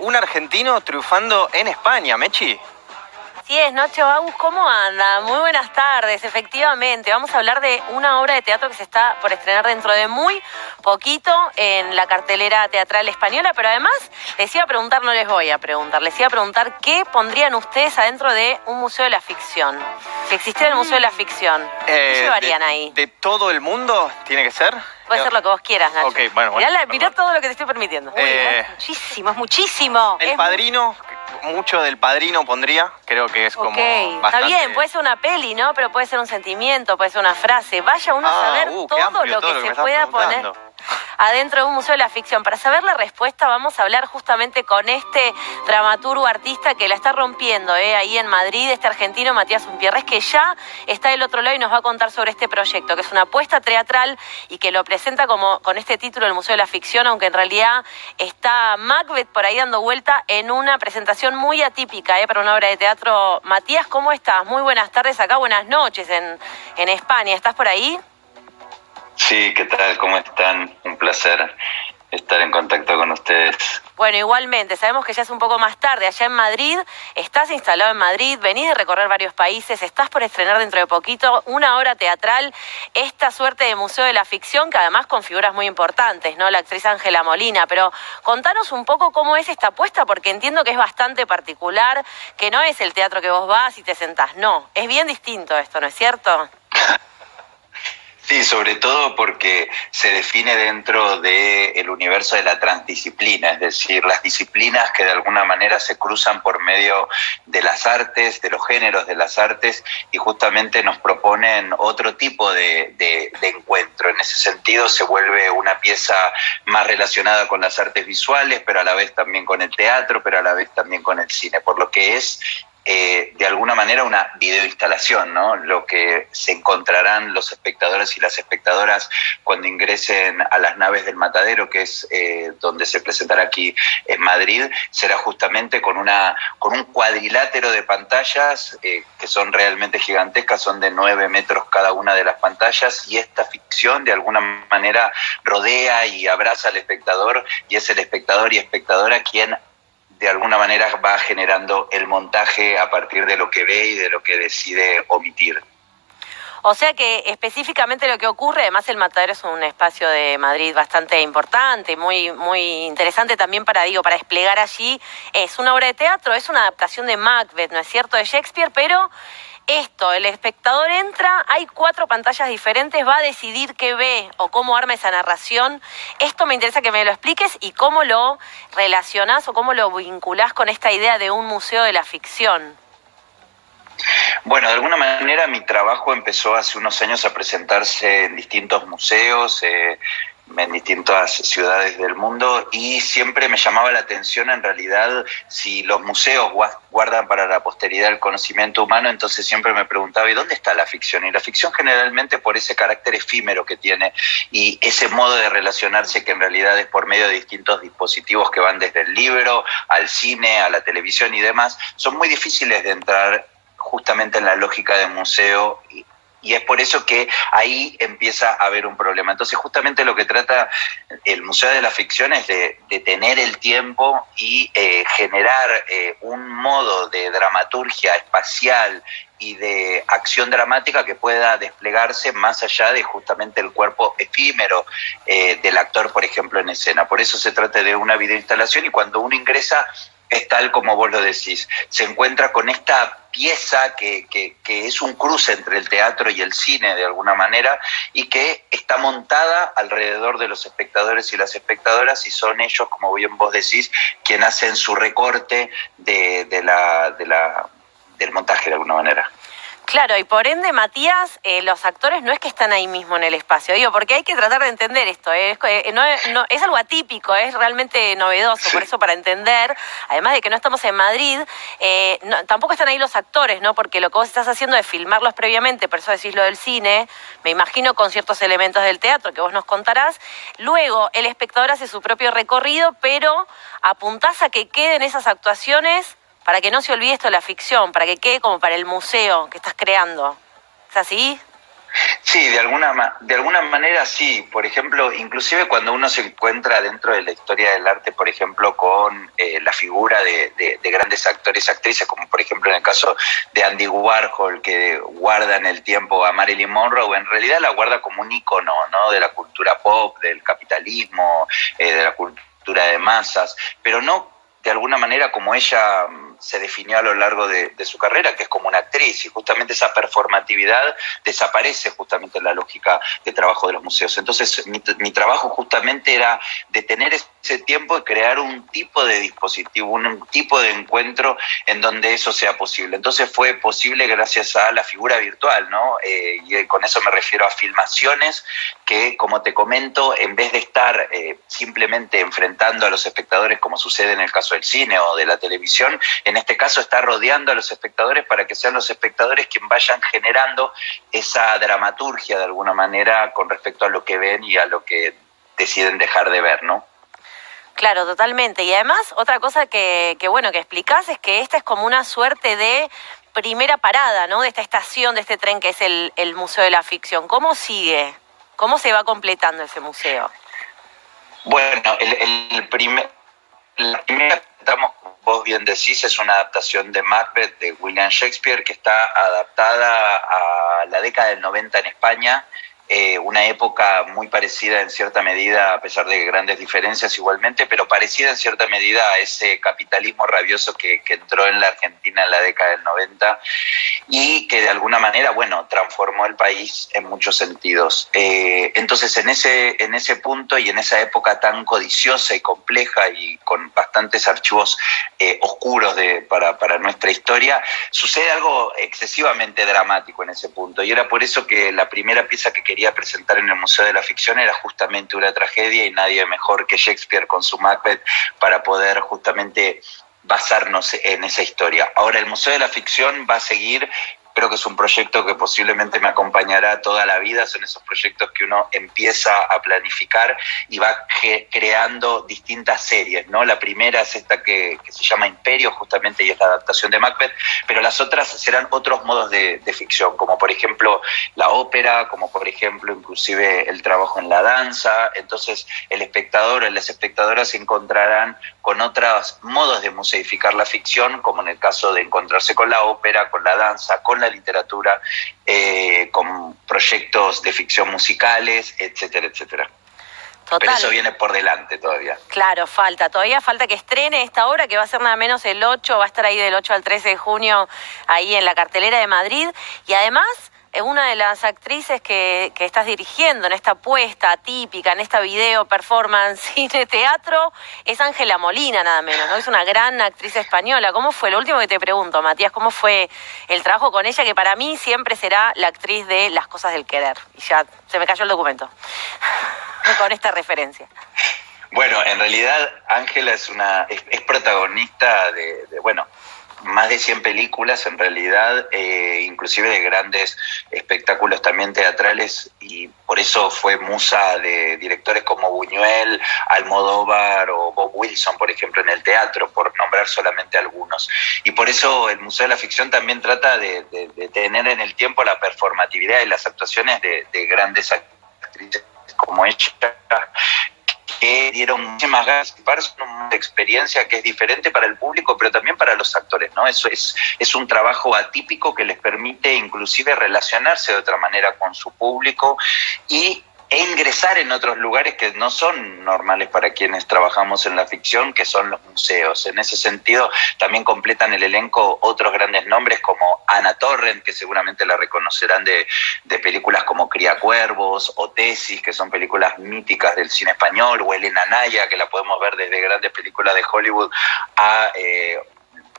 Un argentino triunfando en España, Mechi. Así es, Nacho Agus, ¿cómo anda? Muy buenas tardes, efectivamente. Vamos a hablar de una obra de teatro que se está por estrenar dentro de muy poquito en la cartelera teatral española, pero además les iba a preguntar, no les voy a preguntar, les iba a preguntar qué pondrían ustedes adentro de un museo de la ficción. Si existiera el museo de la ficción, ¿qué llevarían ahí? ¿De todo el mundo tiene que ser? Puede ser lo que vos quieras, Nacho. Ok, bueno. Mirá todo lo que te estoy permitiendo. Muchísimo, es muchísimo. El Padrino, mucho del Padrino pondría, creo que es como bastante... Está bien, puede ser una peli, ¿no? Pero puede ser un sentimiento, puede ser una frase. Vaya uno a saber todo lo que se pueda poner adentro de un museo de la ficción. Para saber la respuesta vamos a hablar justamente con este dramaturgo artista que la está rompiendo ahí en Madrid, este argentino Matías Umpierres, que ya está del otro lado y nos va a contar sobre este proyecto, que es una apuesta teatral y que lo presenta como con este título del Museo de la Ficción, aunque en realidad está Macbeth por ahí dando vuelta en una presentación muy atípica para una obra de teatro. Matías, ¿cómo estás? Muy buenas tardes acá, buenas noches en España. ¿Estás por ahí? Sí, ¿qué tal? ¿Cómo están? Un placer estar en contacto con ustedes. Bueno, igualmente, sabemos que ya es un poco más tarde allá en Madrid, estás instalado en Madrid, venís de recorrer varios países, estás por estrenar dentro de poquito una obra teatral, esta suerte de museo de la ficción, que además con figuras muy importantes, ¿no? La actriz Ángela Molina, pero contanos un poco cómo es esta apuesta, porque entiendo que es bastante particular, que no es el teatro que vos vas y te sentás, no, es bien distinto esto, ¿no es cierto? Sí, sobre todo porque se define dentro del universo de la transdisciplina, es decir, las disciplinas que de alguna manera se cruzan por medio de las artes, de los géneros de las artes, y justamente nos proponen otro tipo de encuentro. En ese sentido se vuelve una pieza más relacionada con las artes visuales, pero a la vez también con el teatro, pero a la vez también con el cine, por lo que es de alguna manera una videoinstalación, ¿no? Lo que se encontrarán los espectadores y las espectadoras cuando ingresen a las naves del Matadero, que es donde se presentará aquí en Madrid, será justamente con un cuadrilátero de pantallas que son realmente gigantescas, son de 9 metros cada una de las pantallas, y esta ficción de alguna manera rodea y abraza al espectador, y es el espectador y espectadora quien de alguna manera va generando el montaje a partir de lo que ve y de lo que decide omitir. O sea que específicamente lo que ocurre, además el Matadero es un espacio de Madrid bastante importante, muy interesante también para desplegar allí. Es una obra de teatro, es una adaptación de Macbeth, ¿no es cierto?, de Shakespeare, pero el espectador entra, hay 4 pantallas diferentes, va a decidir qué ve o cómo arma esa narración. Esto me interesa que me lo expliques y cómo lo relacionás o cómo lo vinculás con esta idea de un museo de la ficción. Bueno, de alguna manera mi trabajo empezó hace unos años a presentarse en distintos museos, en distintas ciudades del mundo, y siempre me llamaba la atención en realidad si los museos guardan para la posteridad el conocimiento humano. Entonces siempre me preguntaba, ¿y dónde está la ficción? Y la ficción generalmente, por ese carácter efímero que tiene y ese modo de relacionarse que en realidad es por medio de distintos dispositivos que van desde el libro al cine, a la televisión y demás, son muy difíciles de entrar justamente en la lógica del museo, y es por eso que ahí empieza a haber un problema. Entonces justamente lo que trata el Museo de la Ficción es de tener el tiempo y generar un modo de dramaturgia espacial y de acción dramática que pueda desplegarse más allá de justamente el cuerpo efímero del actor, por ejemplo, en escena. Por eso se trata de una videoinstalación, y cuando uno ingresa es tal como vos lo decís, se encuentra con esta pieza que es un cruce entre el teatro y el cine de alguna manera, y que está montada alrededor de los espectadores y las espectadoras, y son ellos, como bien vos decís, quienes hacen su recorte del montaje de alguna manera. Claro, y por ende, Matías, los actores no es que están ahí mismo en el espacio, porque hay que tratar de entender esto, es algo atípico, es realmente novedoso, sí. Por eso para entender, además de que no estamos en Madrid, tampoco están ahí los actores, ¿no? Porque lo que vos estás haciendo es filmarlos previamente, por eso decís lo del cine, me imagino con ciertos elementos del teatro que vos nos contarás, luego el espectador hace su propio recorrido, pero apuntás a que queden esas actuaciones para que no se olvide esto de la ficción, para que quede como para el museo que estás creando. ¿Es así? Sí, de alguna manera sí. Por ejemplo, inclusive cuando uno se encuentra dentro de la historia del arte, por ejemplo, con la figura de grandes actores y actrices, como por ejemplo en el caso de Andy Warhol, que guarda en el tiempo a Marilyn Monroe, en realidad la guarda como un ícono, ¿no?, de la cultura pop, del capitalismo, de la cultura de masas, pero no de alguna manera como ella se definió a lo largo de su carrera, que es como una actriz, y justamente esa performatividad desaparece justamente en la lógica de trabajo de los museos. Entonces mi trabajo justamente era detener ese tiempo y crear un tipo de dispositivo, un tipo de encuentro en donde eso sea posible. Entonces fue posible gracias a la figura virtual, ¿no? Y con eso me refiero a filmaciones que, como te comento, en vez de estar simplemente enfrentando a los espectadores como sucede en el caso del cine o de la televisión, en este caso está rodeando a los espectadores para que sean los espectadores quienes vayan generando esa dramaturgia de alguna manera con respecto a lo que ven y a lo que deciden dejar de ver, ¿no? Claro, totalmente. Y además, otra cosa que explicás es que esta es como una suerte de primera parada, ¿no?, de esta estación, de este tren que es el Museo de la Ficción. ¿Cómo sigue? ¿Cómo se va completando ese museo? Bueno, la primera, como vos bien decís, es una adaptación de Macbeth de William Shakespeare que está adaptada a la década del 90 en España, una época muy parecida en cierta medida, a pesar de grandes diferencias igualmente, pero parecida en cierta medida a ese capitalismo rabioso que entró en la Argentina en la década del 90 y que de alguna manera, bueno, transformó el país en muchos sentidos. Entonces, en ese punto y en esa época tan codiciosa y compleja y con bastantes archivos oscuros para nuestra historia, sucede algo excesivamente dramático en ese punto. Y era por eso que la primera pieza que quería presentar en el Museo de la Ficción era justamente una tragedia, y nadie mejor que Shakespeare con su Macbeth para poder justamente basarnos en esa historia. Ahora, el Museo de la Ficción va a seguir. Creo que es un proyecto que posiblemente me acompañará toda la vida. Son esos proyectos que uno empieza a planificar y va creando distintas series, ¿no? La primera es esta que se llama Imperio, justamente, y es la adaptación de Macbeth, pero las otras serán otros modos de ficción, como por ejemplo la ópera, como por ejemplo inclusive el trabajo en la danza. Entonces el espectador o las espectadoras se encontrarán con otros modos de museificar la ficción, como en el caso de encontrarse con la ópera, con la danza, con la literatura, con proyectos de ficción musicales, etcétera, etcétera. Total. Pero eso viene por delante todavía. Claro, todavía falta que estrene esta obra, que va a ser nada menos el 8, va a estar ahí del 8 al 13 de junio, ahí en la cartelera de Madrid, y además es una de las actrices que estás dirigiendo en esta apuesta atípica, en esta video, performance, cine, teatro, es Ángela Molina, nada menos, ¿no? Es una gran actriz española. ¿Cómo fue? Lo último que te pregunto, Matías, ¿cómo fue el trabajo con ella, que para mí siempre será la actriz de Las cosas del querer? Y ya se me cayó el documento con esta referencia. Bueno, en realidad Ángela es protagonista de más de 100 películas en realidad, inclusive de grandes espectáculos también teatrales, y por eso fue musa de directores como Buñuel, Almodóvar o Bob Wilson, por ejemplo, en el teatro, por nombrar solamente algunos. Y por eso el Museo de la Ficción también trata de tener en el tiempo la performatividad y las actuaciones de grandes actrices como ella, que dieron muchísimas ganas de participar. Es una experiencia que es diferente para el público, pero también para los actores, ¿no? Eso es un trabajo atípico que les permite inclusive relacionarse de otra manera con su público e ingresar en otros lugares que no son normales para quienes trabajamos en la ficción, que son los museos. En ese sentido, también completan el elenco otros grandes nombres como Ana Torrent, que seguramente la reconocerán de películas como Criacuervos o Tesis, que son películas míticas del cine español, o Elena Naya, que la podemos ver desde grandes películas de Hollywood,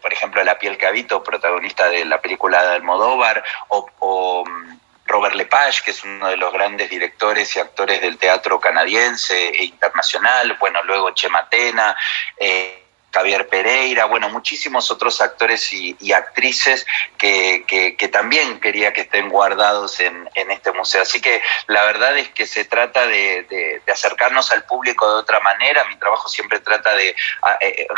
por ejemplo, La piel que habito, protagonista de la película de Almodóvar, o Robert Lepage, que es uno de los grandes directores y actores del teatro canadiense e internacional. Bueno, luego Chema Tena, Javier Pereira, bueno, muchísimos otros actores y actrices que también quería que estén guardados en este museo. Así que la verdad es que se trata de acercarnos al público de otra manera. Mi trabajo siempre trata de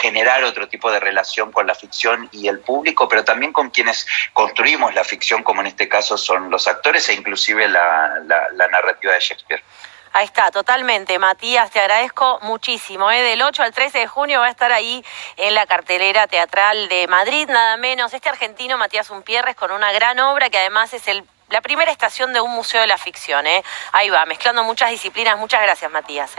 generar otro tipo de relación con la ficción y el público, pero también con quienes construimos la ficción, como en este caso son los actores e inclusive la narrativa de Shakespeare. Ahí está, totalmente. Matías, te agradezco muchísimo. Del 8 al 13 de junio va a estar ahí en la cartelera teatral de Madrid, nada menos. Este argentino, Matías Umpierres, con una gran obra que además es la primera estación de un museo de la ficción. Ahí va, mezclando muchas disciplinas. Muchas gracias, Matías.